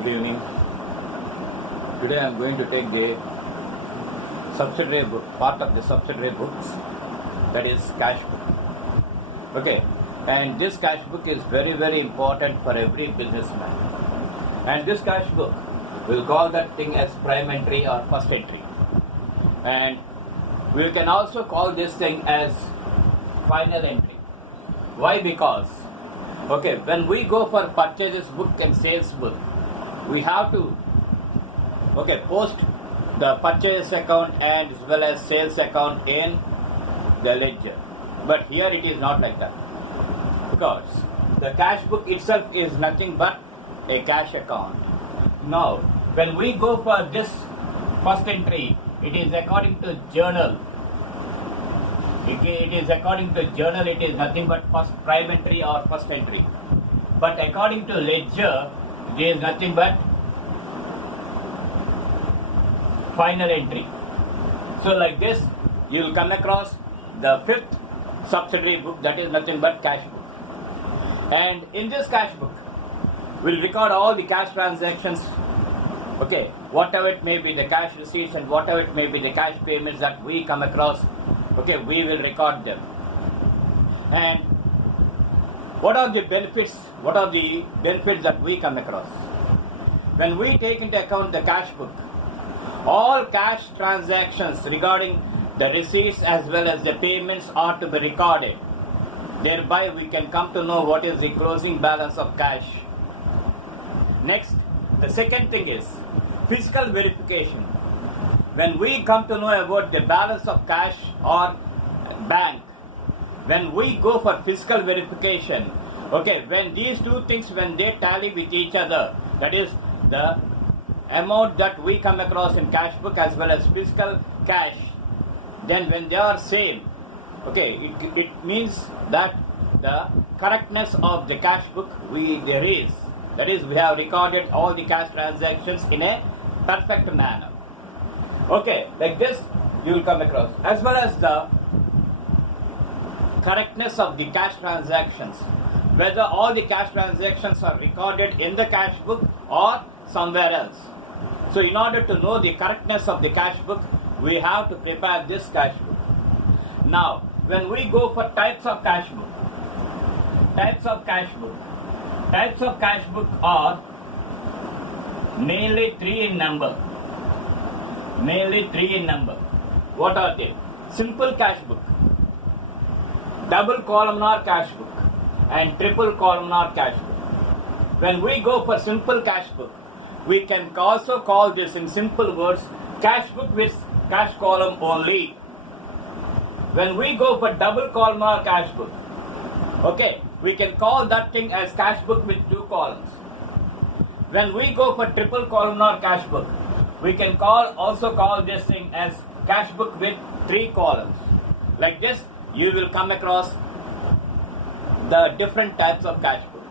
Good evening. Today I am going to take the subsidiary book, part of the subsidiary books, that is cash book. Okay, and this cash book is very, very important for every businessman. And this cash book, we'll call that thing as prime entry or first entry. And we can also call this thing as final entry. Why? Because, okay, when we go for purchases book and sales book, we have to, post the purchase account and as well as sales account in the ledger. But here it is not like that, because the cash book itself is nothing but a cash account. Now, when we go for this first entry, it is according to journal. It is according to journal, it is nothing but first prime entry or first entry. But according to ledger, it is nothing but final entry. So like this, you will come across the fifth subsidiary book, that is nothing but cash book. And in this cash book, we'll record all the cash transactions, whatever it may be, the cash receipts and whatever it may be, the cash payments that we come across, we will record them. And what are the benefits? What are the benefits that we come across? When we take into account the cash book, all cash transactions regarding the receipts as well as the payments are to be recorded. Thereby we can come to know what is the closing balance of cash. Next, the second thing is physical verification. When we come to know about the balance of cash or bank, when we go for physical verification, when these two things, when they tally with each other, that is the amount that we come across in cash book as well as physical cash, then when they are same, it means that the correctness of the cash book there is. That is, we have recorded all the cash transactions in a perfect manner. Like this you will come across, as well as the correctness of the cash transactions, whether all the cash transactions are recorded in the cash book or somewhere else. So in order to know the correctness of the cash book, we have to prepare this cash book. Now, when we go for types of cash book are mainly three in number. What are they? Simple cash book, double columnar cash book, and triple columnar cash book. When we go for simple cash book, we can also call this in simple words cash book with cash column only. When we go for double columnar cash book, we can call that thing as cash book with two columns. When we go for triple columnar cash book, we can also call this thing as cash book with three columns. Like this, you will come across the different types of cash book.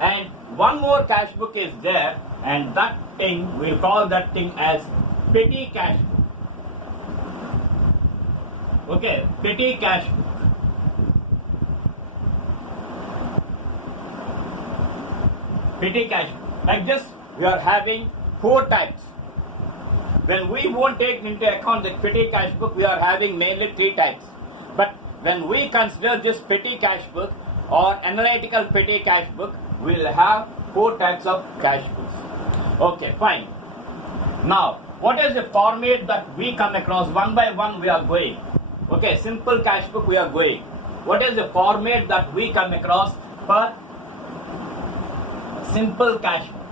And one more cash book is there, and that thing, we'll call that thing as petty cash book. Petty cash book. Petty cash book. Like this, we are having four types. When we won't take into account the petty cash book, we are having mainly three types. But when we consider this petty cash book or analytical petty cash book, we will have four types of cash books. Fine. Now, what is the format that we come across? One by one we are going. Simple cash book we are going. What is the format that we come across for simple cash book?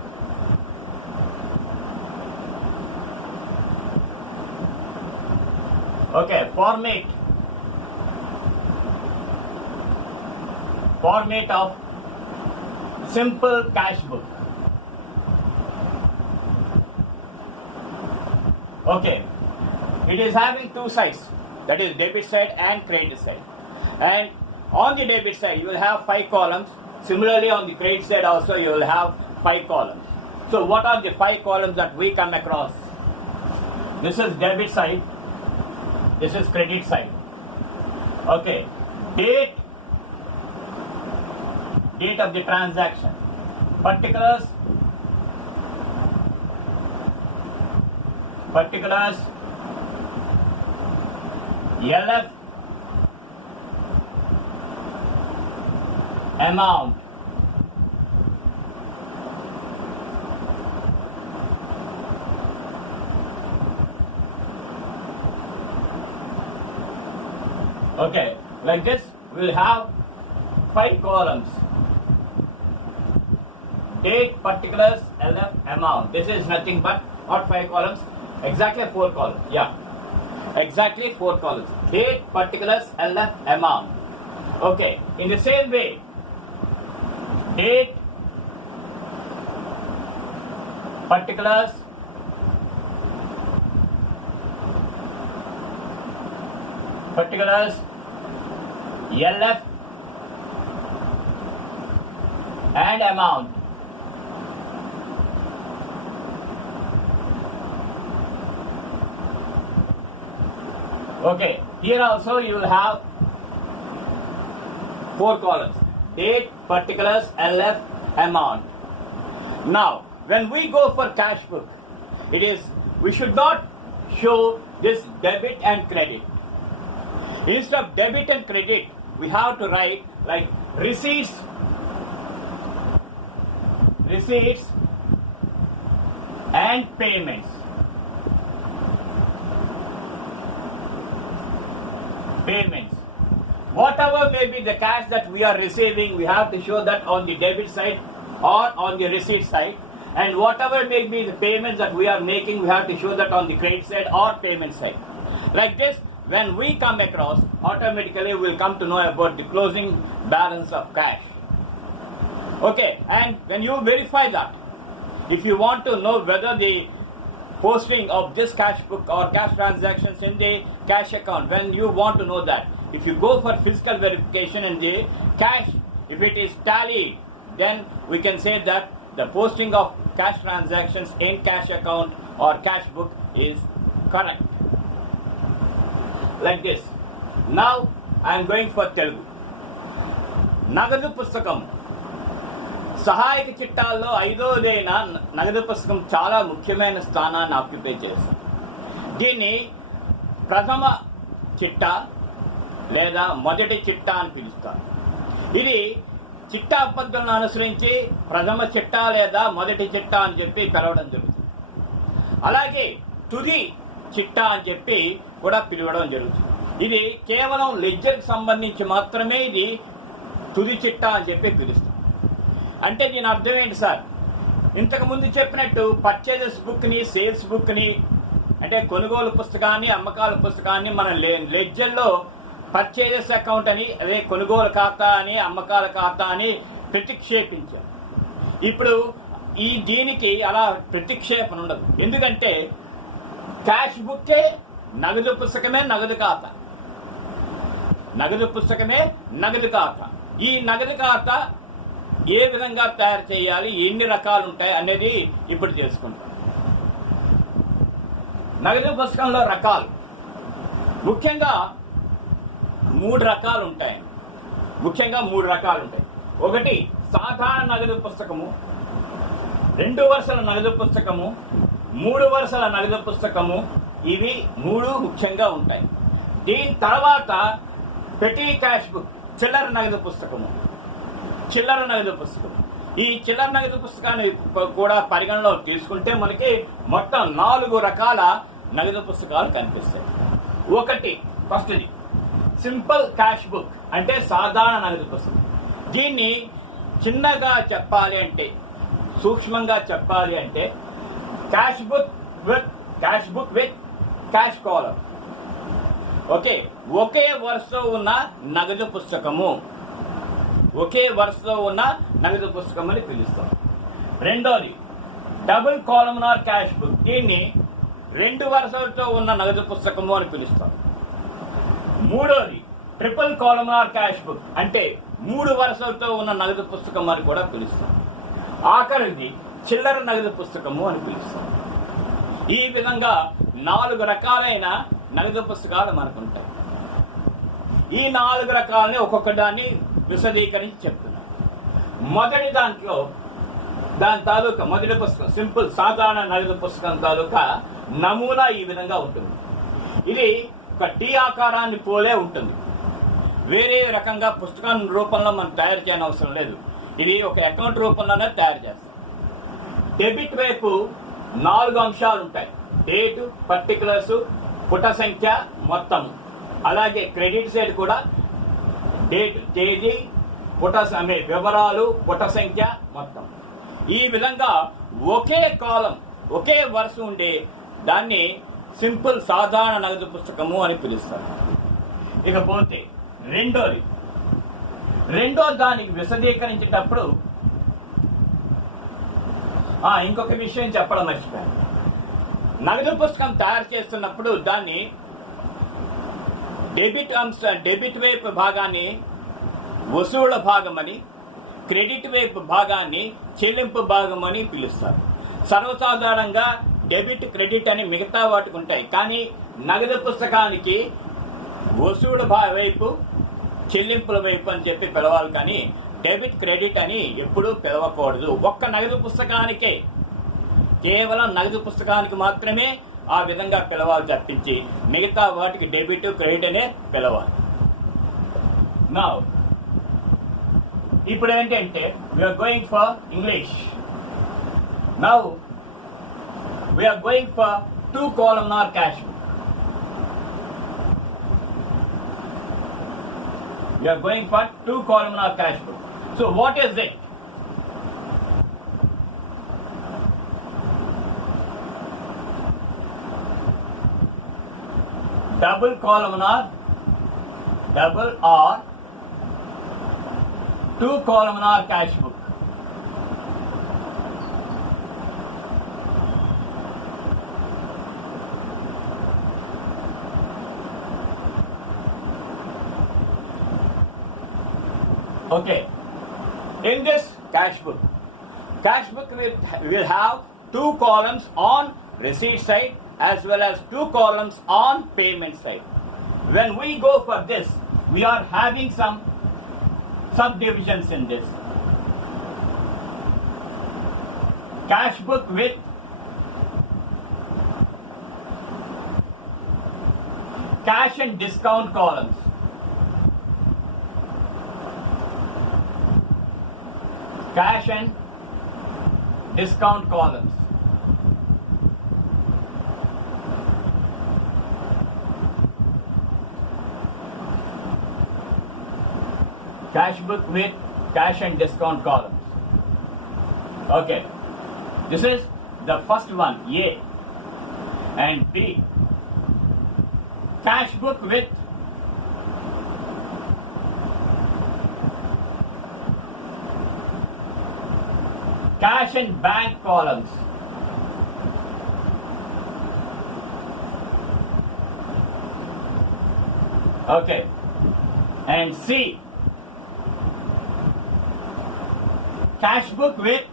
Format of simple cash book. It is having two sides, that is debit side and credit side. And on the debit side you will have 5 columns. Similarly on the credit side also you will have 5 columns. So what are the 5 columns that we come across? This is debit side, this is credit side. Date of the transaction, particulars particulars LF amount. Okay, like this we'll have 5 columns. Date, particulars, LF, amount. This is nothing but not 5 columns, exactly 4 columns. Yeah, exactly 4 columns. Date, particulars, LF, amount. Okay, in the same way, date, particulars, LF, and amount. Okay, here also you will have 4 columns. Date, particulars, LF, amount. Now, when we go for cash book, we should not show this debit and credit. Instead of debit and credit, we have to write like receipts and payments. Whatever may be the cash that we are receiving, we have to show that on the debit side or on the receipt side. And whatever may be the payments that we are making, we have to show that on the credit side or payment side. Like this, when we come across, automatically we will come to know about the closing balance of cash. Okay, and when you verify that, if you want to know whether the posting of this cash book or cash transactions in the cash account, when you want to know that, if you go for physical verification in the cash, if it is tallied, then we can say that the posting of cash transactions in cash account or cash book is correct. Like this. Now I am going for Telugu. నగదు పుస్తకం సహాయక చిట్టాల్లో 5వదైన నగదు పుస్తకం చాలా ముఖ్యమైన స్థానాన్ని ఆక్యుపై చేస్తుంది. దీన్ని ప్రథమ చిట్టా లేదా మొదటి చిట్టా అని పిలుస్తారు. ఇది చిట్టా పద్ధతులను అనుసరించి ప్రథమ చిట్టా లేదా మొదటి చిట్టా అని చెప్పి పిలవడం జరుగుతుంది. అలాగే తుది చిట్టా అని చెప్పి కూడా పిలవడం జరుగుతుంది. ఇది కేవలం లెడ్జర్కి సంబంధించి మాత్రమే ఇది తుది చిట్టా అని చెప్పి పిలుస్తాం. అంటే దీని అర్థం ఏంటి సార్? ఇంతకు ముందు చెప్పినట్టు పర్చేజెస్ బుక్ని, సేల్స్ బుక్ని, అంటే కొనుగోలు పుస్తకాన్ని, అమ్మకాల పుస్తకాన్ని మనం లెడ్జర్లో పర్చేజెస్ అకౌంట్ అని, అదే కొనుగోలు ఖాతా అని, అమ్మకాల ఖాతా అని ప్రతిక్షేపించారు. ఇప్పుడు దీనికి అలా ప్రతిక్షేపణ ఉండదు. ఎందుకంటే క్యాష్ బుక్కే నగదు పుస్తకమే నగదు ఖాతా. నగదు పుస్తకమే నగదు ఖాతా. ఈ నగదు ఖాతా ఏ విధంగా తయారు చేయాలి, ఎన్ని రకాలు ఉంటాయి అనేది ఇప్పుడు తెలుసుకుంటాం. నగదు పుస్తకంలో రకాలు ముఖ్యంగా 3 రకాలు ఉంటాయి. ఒకటి సాధారణ నగదు పుస్తకము, 2 వరుసల నగదు పుస్తకము, 3 వరుసల నగదు పుస్తకము. ఇవి 3 ముఖ్యంగా ఉంటాయి. దీని తర్వాత పెటీ క్యాష్ బుక్, చిల్లర నగదు పుస్తకము. ఈ చిల్లర నగదు పుస్తకాన్ని కూడా పరిగణలో తీసుకుంటే మనకి మొత్తం 4 రకాల నగదు పుస్తకాలు కనిపిస్తాయి. ఒకటి ఫస్ట్ది సింపుల్ క్యాష్ బుక్, అంటే సాధారణ నగదు పుస్తకం. దీన్ని చిన్నగా చెప్పాలి అంటే, సూక్ష్మంగా చెప్పాలి అంటే cash book with cash column. Okay, ఒకే వరుసలో ఉన్న నగదు పుస్తకము అని పిలుస్తాం. రెండోది డబుల్ కాలమ్నార్ క్యాష్ బుక్. దీన్ని 2 వరుసలతో ఉన్న నగదు పుస్తకము అని పిలుస్తాం. మూడోది ట్రిపుల్ కాలమ్నార్ క్యాష్ బుక్, అంటే 3 వరుసలతో ఉన్న నగదు పుస్తకం అని కూడా పిలుస్తాం. ఆఖరిది చిల్లర నగదు పుస్తకము అని పిలుస్తాం. ఈ విధంగా 4 రకాలైన నగదు పుస్తకాలు మనకు ఉంటాయి. ఈ 4 రకాలని ఒక్కొక్క దాన్ని విశదీకరించి చెప్తున్నాను. మొదటి దాంట్లో దాని తాలూకా మొదటి పుస్తకం సింపుల్ సాధారణ నగదు పుస్తకం తాలూకా నమూనా ఈ విధంగా ఉంటుంది. ఇది ఒక టీ ఆకారాన్ని పోలే ఉంటుంది. వేరే రకంగా పుస్తకం రూపంలో మనం తయారు చేయని అవసరం లేదు. ఇది ఒక అకౌంట్ రూపంలోనే తయారు చేస్తాం. డెబిట్ వైపు 4 అంశాలు ఉంటాయి. డేటు, పర్టికులర్స్, పుట సంఖ్య, మొత్తం. అలాగే క్రెడిట్ సైడ్ కూడా డేట్, తేదీ, వివరాలు, పుట సంఖ్య, మొత్తం. ఈ విధంగా ఒకే కాలం, ఒకే వరుస ఉండే దాన్ని సింపుల్ సాధారణ నగదు పుస్తకము అని పిలుస్తారు. ఇకపోతే రెండో దానికి విశదీకరించేటప్పుడు ఇంకొక విషయం చెప్పడం మర్చిపోయాను. నగదు పుస్తకం తయారు చేస్తున్నప్పుడు దాన్ని డెబిట్ వైపు భాగాన్ని వసూళ్ల భాగమని, క్రెడిట్ వైపు భాగాన్ని చెల్లింపు భాగం అని పిలుస్తారు. సర్వసాధారణంగా డెబిట్, క్రెడిట్ అని మిగతా వాటికి ఉంటాయి. కానీ నగదు పుస్తకానికి వసూళ్ల వైపు, చెల్లింపుల వైపు అని చెప్పి పిలవాలి. కానీ డెబిట్, క్రెడిట్ అని ఎప్పుడూ పిలవకూడదు. ఒక్క నగదు పుస్తకానికే, కేవలం నగదు పుస్తకానికి మాత్రమే ఆ విధంగా పిలవాలి తప్పించి మిగతా వాటికి డెబిట్, క్రెడిట్ అనే పిలవాలి. నౌ ఇప్పుడు ఏంటంటే we're going for English. Now we're going for 2 columnar cash book. We are going for 2 columnar cash book. So what is it? Double columnar, double or 2 columnar cash book. Okay, in this cash book will have 2 columns on receipt side as well as 2 columns on payment side. When we go for this, we are having some subdivisions in this. Cash book with cash and discount columns. Cash and discount columns. Cash book with cash and discount columns. Okay, this is the first one, A. And B, cash book with cash and bank columns. Okay, and C, cash book with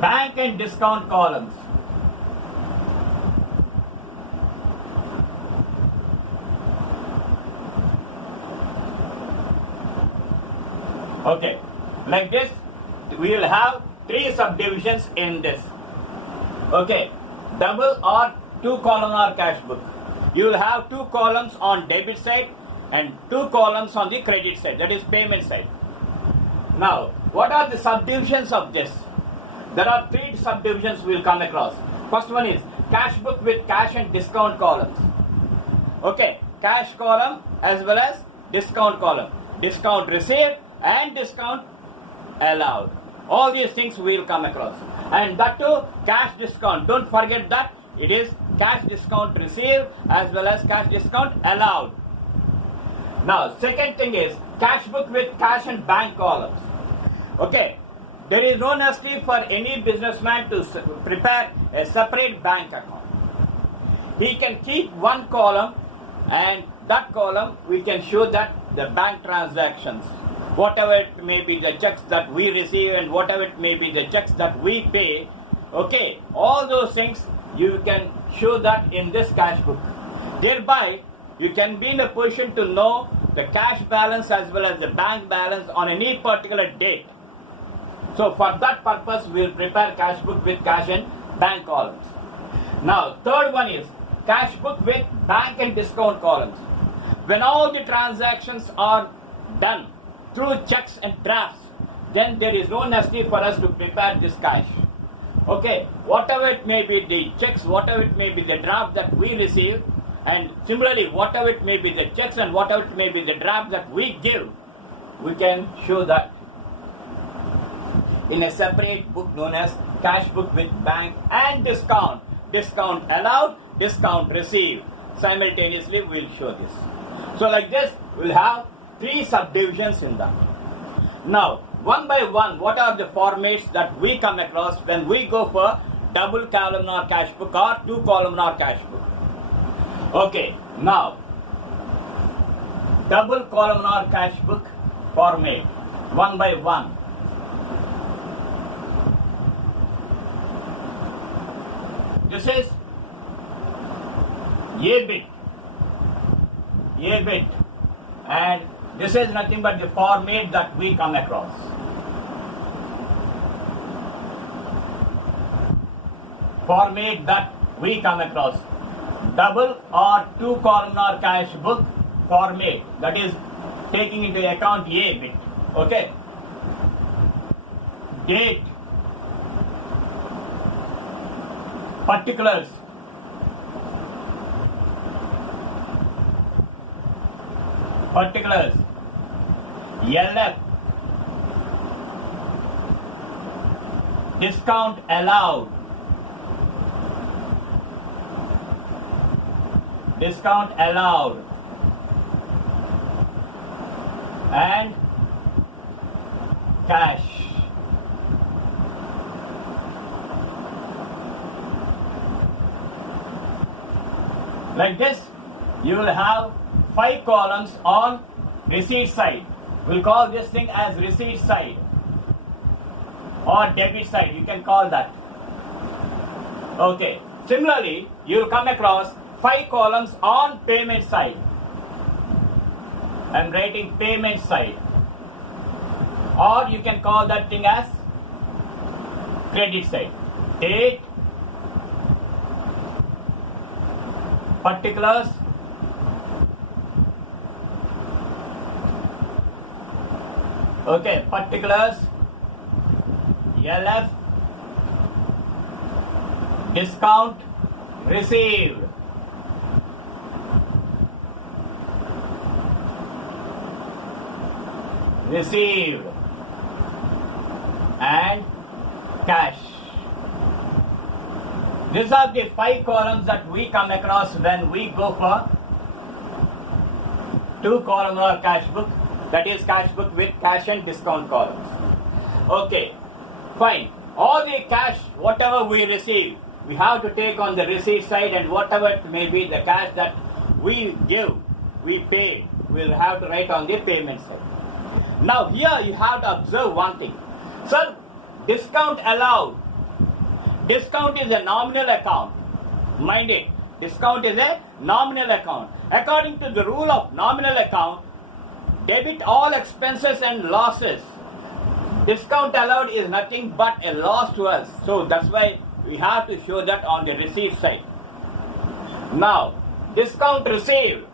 bank and discount columns. Okay, like this we will have 3 subdivisions in this. Okay, double or 2 columnar cash book. You will have 2 columns on debit side and 2 columns on the credit side, that is payment side. Now, what are the subdivisions of this? There are 3 subdivisions we will come across. First one is cash book with cash and discount columns. Okay, cash column as well as discount column. Discount received and discount allowed. All these things we will come across. And that too, cash discount. Don't forget that it is cash discount received as well as cash discount allowed. Now, second thing is cash book with cash and bank columns. Okay, there is no necessity for any businessman to prepare a separate bank account. He can keep one column, and that column we can show that the bank transactions, whatever it may be the checks that we receive and whatever it may be the checks that we pay. Okay, all those things you can show that in this cash book. Thereby, you can be in a position to know the cash balance as well as the bank balance on any particular date. So for that purpose, we will prepare cash book with cash and bank columns. Now, third one is cash book with bank and discount columns. When all the transactions are done through checks and drafts, then there is no necessity for us to prepare this cash. Okay, whatever it may be the checks, whatever it may be the draft that we receive, and similarly whatever it may be the checks and whatever it may be the draft that we give, we can show that in a separate book known as cash book with bank and discount. Discount allowed, discount received. Simultaneously we will show this. So like this, we will have 3 subdivisions in that. Now, one by one, what are the formats that we come across when we go for double columnar cash book or 2 columnar cash book? Okay, now, double columnar cash book format, one by one. This is A bit, and this is nothing but the format that we come across. Format that we come across. Double or 2 columnar cash book format, that is taking into account A bit. Okay. Date, particulars, LF, discount allowed, and cash. Like this, you will have 5 columns on receipt side. We'll call this thing as receipt side or debit side, you can call that. Okay. Similarly, you will come across 5 columns on payment side. I'm writing payment side, or you can call that thing as credit side. Date, particulars, okay, particulars, LF, discount received. And cash. These are the 5 columns that we come across when we go for 2 columnar cash book, that is cash book with cash and discount columns. Okay, fine. All the cash, whatever we receive, we have to take on the receipt side, and whatever it may be the cash that we give, we pay, we'll have to write on the payment side. Now here you have to observe one thing. Sir, discount allowed. Discount is a nominal account. Mind it, discount is a nominal account. According to the rule of nominal account, debit all expenses and losses. Discount allowed is nothing but a loss to us. So that's why we have to show that on the receipt side. Now, discount received.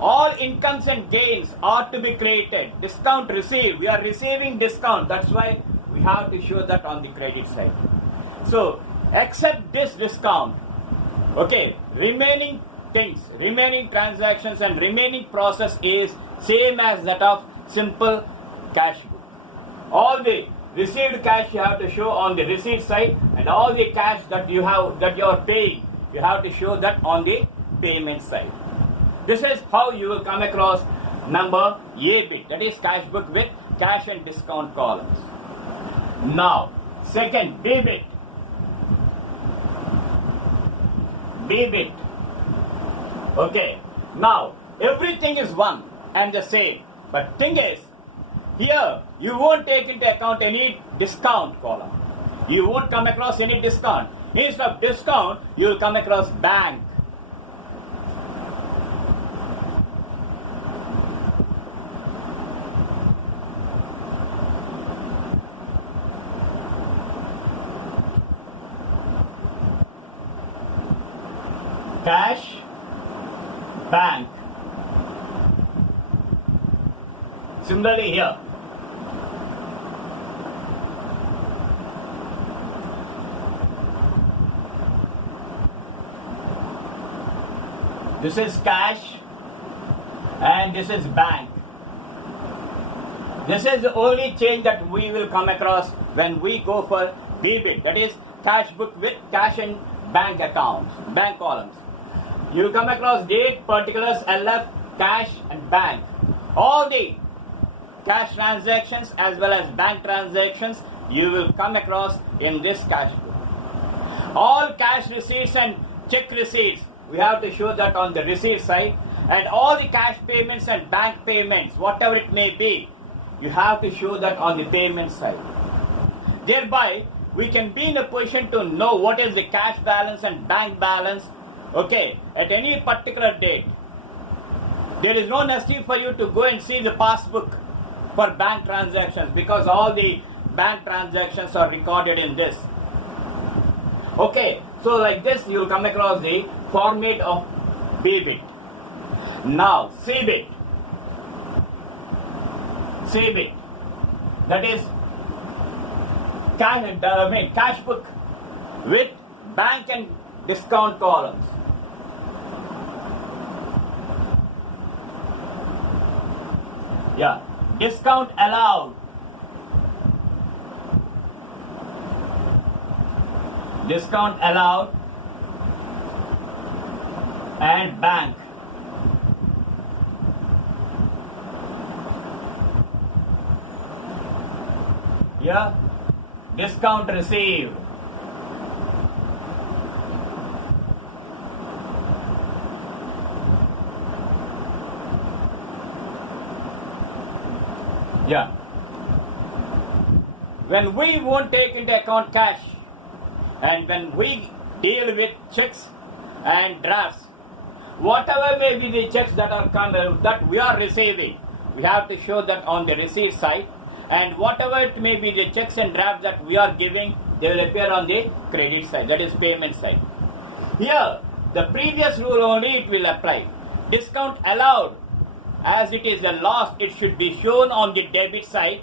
All incomes and gains are to be created. Discount received. We are receiving discount. That's why we have to show that on the credit side. So, except this discount, okay, remaining things, remaining transactions and remaining process is same as that of simple cash book. All the received cash you have to show on the receipt side, and all the cash that you have, that you are paying, you have to show that on the payment side. This is how you will come across number A bit, that is cash book with cash and discount columns. Now, second, B bit. Okay, now everything is one and the same, but thing is, here you won't take into account any discount column. You won't come across any discount. Instead of discount, you will come across bank. cash, bank. Similarly here, this is cash and this is bank. This is the only change that we will come across when we go for BBIT, that is cash book with cash and bank accounts, bank columns. You will come across date, particulars, LF, cash and bank. All the cash transactions as well as bank transactions you will come across in this cash book. All cash receipts and check receipts, we have to show that on the receipt side, and all the cash payments and bank payments, whatever it may be, you have to show that on the payment side. Thereby, we can be in a position to know what is the cash balance and bank balance, okay, at any particular date. There is no necessity for you to go and see the passbook for bank transactions because all the bank transactions are recorded in this. Okay, so like this you will come across the format of BBIT. Now CBIT. CBIT, that is cash book with bank and discount columns. Yeah, discount allowed. Discount allowed and bank. Yeah, discount received. Yeah. When we won't take into account cash and when we deal with checks and drafts, whatever may be the checks that are that we are receiving, we have to show that on the receipt side, and whatever it may be the checks and drafts that we are giving, they will appear on the credit side, that is payment side. Here, the previous rule only it will apply. Discount allowed, as it is a loss, it should be shown on the debit side,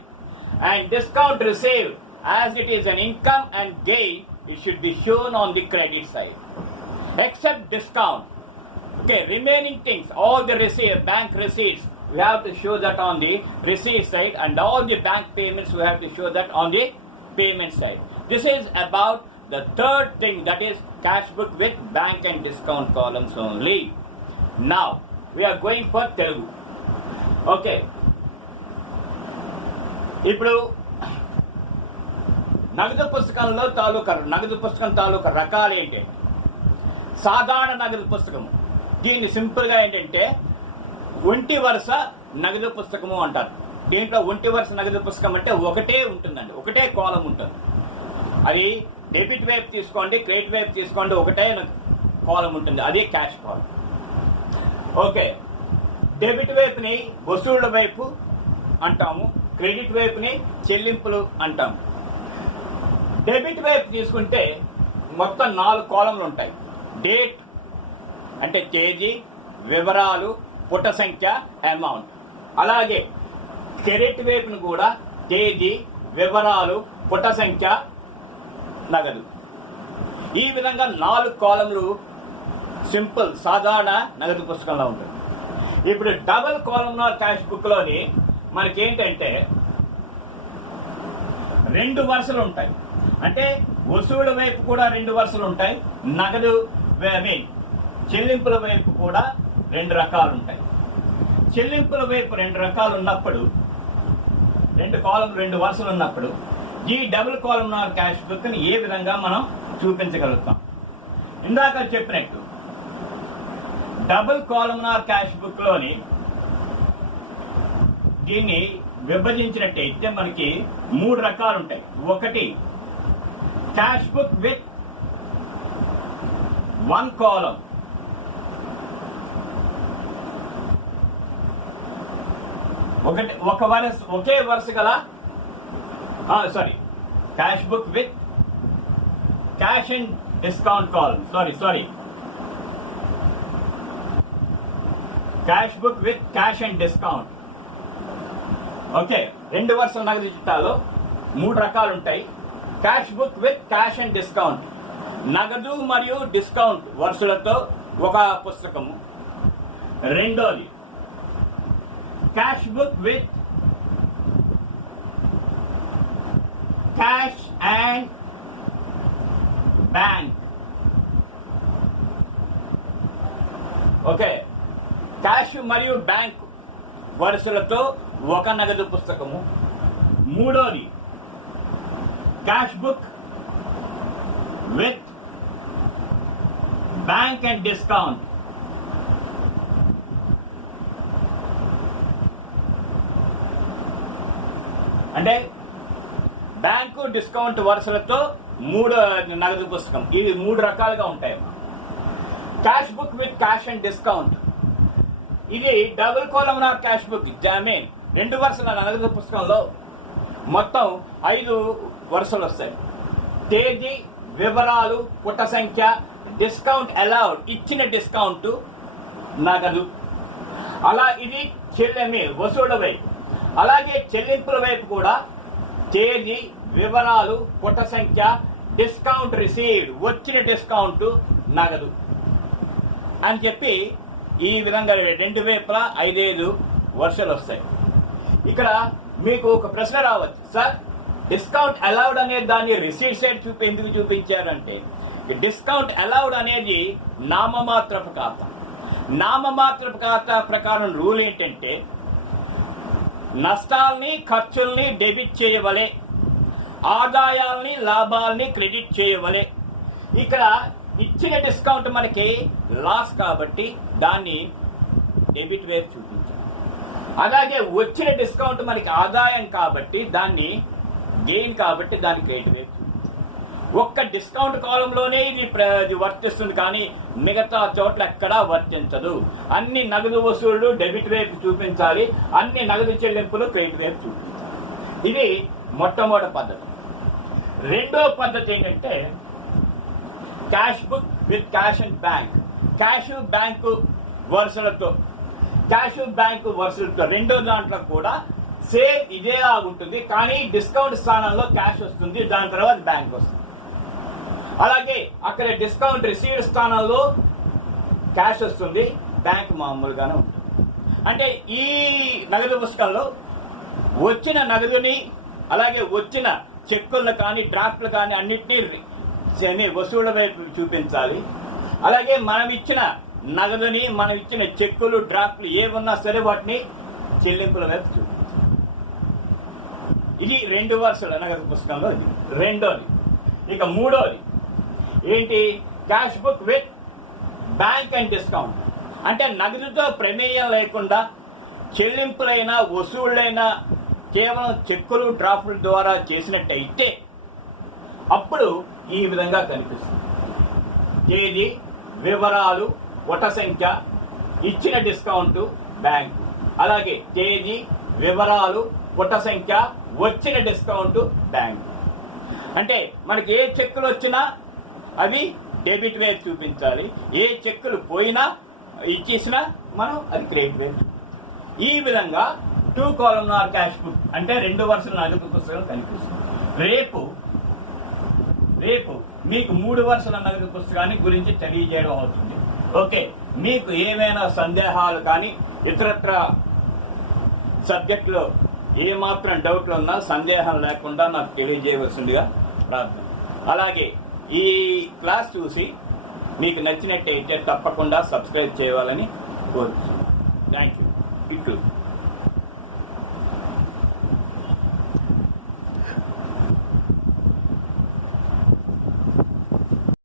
and discount received, as it is an income and gain, it should be shown on the credit side. Except discount. Okay, remaining things, all the bank receipts, we have to show that on the receipt side, and all the bank payments we have to show that on the payment side. This is about the third thing, that is cash book with bank and discount columns only. Now, we are going for Telugu. Okay. ఇప్పుడు నగదు పుస్తకంలో నగదు పుస్తకం తాలూకా రకాలు ఏంటి? సాధారణ నగదు పుస్తకము, దీన్ని సింపుల్గా ఏంటంటే ఒంటి వరుస నగదు పుస్తకము అంటారు. దీంట్లో ఒంటి వరుస నగదు పుస్తకం అంటే ఒకటే ఉంటుందండి, ఒకటే కాలం ఉంటుంది. అది డెబిట్ వైపు తీసుకోండి, క్రెడిట్ వైపు తీసుకోండి, ఒకటే కాలం ఉంటుంది, అదే క్యాష్ కాలం. ఓకే, డెబిట్ వైపుని వసూళ్ల వైపు అంటాము, క్రెడిట్ వైపుని చెల్లింపులు అంటాము. డెబిట్ వైపు తీసుకుంటే మొత్తం 4 కాలంలు ఉంటాయి. డేట్ అంటే తేదీ, వివరాలు, పుట సంఖ్య, అమౌంట్. అలాగే క్రెడిట్ వైపును కూడా తేదీ, వివరాలు, పుట సంఖ్య, నగదు. ఈ విధంగా 4 కాలంలు సింపుల్ సాధారణ నగదు పుస్తకంలో ఉంటుంది. ఇప్పుడు డబుల్ కాలమ్నార్ క్యాష్ బుక్ లోని మనకేంటంటే 2 వరుసలు ఉంటాయి. అంటే వసూళ్ల వైపు కూడా 2 వరుసలు ఉంటాయి, నగదు చెల్లింపుల వైపు కూడా 2 రకాలు ఉంటాయి. చెల్లింపుల వైపు 2 రకాలు ఉన్నప్పుడు, 2 కాలం 2 వరుసలు ఉన్నప్పుడు ఈ డబుల్ కాలమ్నార్ క్యాష్ బుక్ ని ఏ విధంగా మనం చూపించగలుగుతాం? ఇందాక చెప్పినట్టు డబుల్ కాలమ్నార్ క్యాష్ బుక్ లోని దీన్ని విభజించినట్టయితే మనకి 3 రకాలు ఉంటాయి. ఒకటి క్యాష్ బుక్ విత్ 1 కాలం, ఒకే వరుస గల cash book with cash and discount column, cash book with cash and discount. Okay, 2 వరుసల నగదు చిట్టాలో 3 రకాలు ఉంటాయి. Cash book with cash and discount, నగదు మరియు డిస్కౌంట్ వరుసలతో ఒక పుస్తకము. రెండోది cash book with cash and bank. Okay, cash మరియు బ్యాంక్ వరుసలతో ఒక నగదు పుస్తకము. మూడోది cash book with bank and discount. అంటే బ్యాంకు డిస్కౌంట్ వరుసలతో 3 నగదు పుస్తకం. ఇవి 3 రకాలుగా ఉంటాయి. Cash book with cash and discount ఇది డబుల్ కోలమ్నార్ క్యాష్ బుక్. జామీన్ 2 వరుసల నగదు పుస్తకంలో మొత్తం 5 వరుసలు వస్తాయి. తేదీ, వివరాలు, పుట సంఖ్య, డిస్కౌంట్ అలౌడ్, ఇచ్చిన డిస్కౌంట్, నగదు. అలా ఇది చెల్లెమి వసూళ్ల వైపు. అలాగే చెల్లింపుల వైపు కూడా తేదీ, వివరాలు, పుట సంఖ్య, డిస్కౌంట్ రిసీవ్డ్, వచ్చిన డిస్కౌంట్, నగదు అని చెప్పి ఈ విధంగా 2 వైపులా 5 వరుసలు వస్తాయి. ఇక్కడ మీకు ఒక ప్రశ్న రావచ్చు, సార్ డిస్కౌంట్ అలౌడ్ అనే దాన్ని రిసీట్ సైడ్ ఎందుకు చూపించారంటే, డిస్కౌంట్ అలౌడ్ అనేది నామమాత్రపు ఖాతా. నామమాత్రపు ఖాతా ప్రకారం రూల్ ఏంటంటే నష్టాల్ని ఖర్చుల్ని డెబిట్ చేయవలే, ఆదాయాల్ని లాభాల్ని క్రెడిట్ చేయవలే. ఇక్కడ ఇచ్చిన డిస్కౌంట్ మనకి లాస్ కాబట్టి దాన్ని డెబిట్ వైపు చూపించాలి. అలాగే వచ్చిన డిస్కౌంట్ మనకి ఆదాయం కాబట్టి దాన్ని గెయిన్ కాబట్టి దాన్ని క్రెడిట్ వైపు చూపించాలి. ఒక్క డిస్కౌంట్ కాలంలోనే ఇది వర్తిస్తుంది, కానీ మిగతా చోట్ల ఎక్కడా వర్తించదు. అన్ని నగదు వసూళ్లు డెబిట్ వైపు చూపించాలి, అన్ని నగదు చెల్లింపులు క్రెడిట్ వైపు చూపించాలి. ఇది మొట్టమొదటి పద్ధతి. రెండో పద్ధతి ఏంటంటే cash book with cash and bank. Cash bank వరుసలతో రెండో దాంట్లో కూడా సేమ్ ఇదేలా ఉంటుంది, కానీ డిస్కౌంట్ స్థానంలో క్యాష్ వస్తుంది, దాని తర్వాత బ్యాంక్ వస్తుంది. అలాగే అక్కడ డిస్కౌంట్ రిసీవ్డ్ స్థానంలో క్యాష్ వస్తుంది, బ్యాంక్ మామూలుగానే ఉంటుంది. అంటే ఈ నగదు పుస్తకంలో వచ్చిన నగదుని అలాగే వచ్చిన చెక్కులను కానీ డ్రాఫ్ట్లు కానీ అన్నిటినీ వసూళ్ల వైపు చూపించాలి. అలాగే మనం ఇచ్చిన నగదుని, మనం ఇచ్చిన చెక్కులు, డ్రాఫ్ట్లు ఏమున్నా సరే వాటిని చెల్లింపుల వైపు చూపించాలి. ఇది 2 వరుసల నగదు పుస్తకంలో ఇది రెండోది. ఇక మూడోది ఏంటి, cash book with bank and discount. అంటే నగదుతో ప్రమేయం లేకుండా చెల్లింపులైనా వసూళ్లైనా కేవలం చెక్కులు డ్రాఫ్ట్ల ద్వారా చేసినట్టయితే అప్పుడు ఈ విధంగా కనిపిస్తుంది. తేదీ, వివరాలు, పుట సంఖ్య, ఇచ్చిన డిస్కౌంట్, బ్యాంకు. అలాగే తేదీ, వివరాలు, పుట సంఖ్య, వచ్చిన డిస్కౌంట్, బ్యాంకు. అంటే మనకి ఏ చెక్కులు వచ్చినా అవి డెబిట్ వైపు చూపించాలి, ఏ చెక్కులు పోయినా ఇచ్చేసినా మనం అది క్రెడిట్ వైపు. ఈ విధంగా 2 కాలమ్నార్ క్యాష్ బుక్ అంటే 2 వరుసల నగదు పుస్తకం కనిపిస్తుంది. రేపు మీకు 3 వరుసల నగదు పుస్తకాన్ని గురించి తెలియజేయడం అవుతుంది. ఓకే, మీకు ఏమైనా సందేహాలు కానీ ఇతరత్ర సబ్జెక్టులో ఏమాత్రం డౌట్లు ఉన్నా సందేహం లేకుండా నాకు తెలియజేయవలసిందిగా ప్రార్థన. అలాగే ఈ క్లాస్ చూసి మీకు నచ్చినట్టయితే తప్పకుండా సబ్స్క్రైబ్ చేయాలని కోరుతున్నాను. Thank you.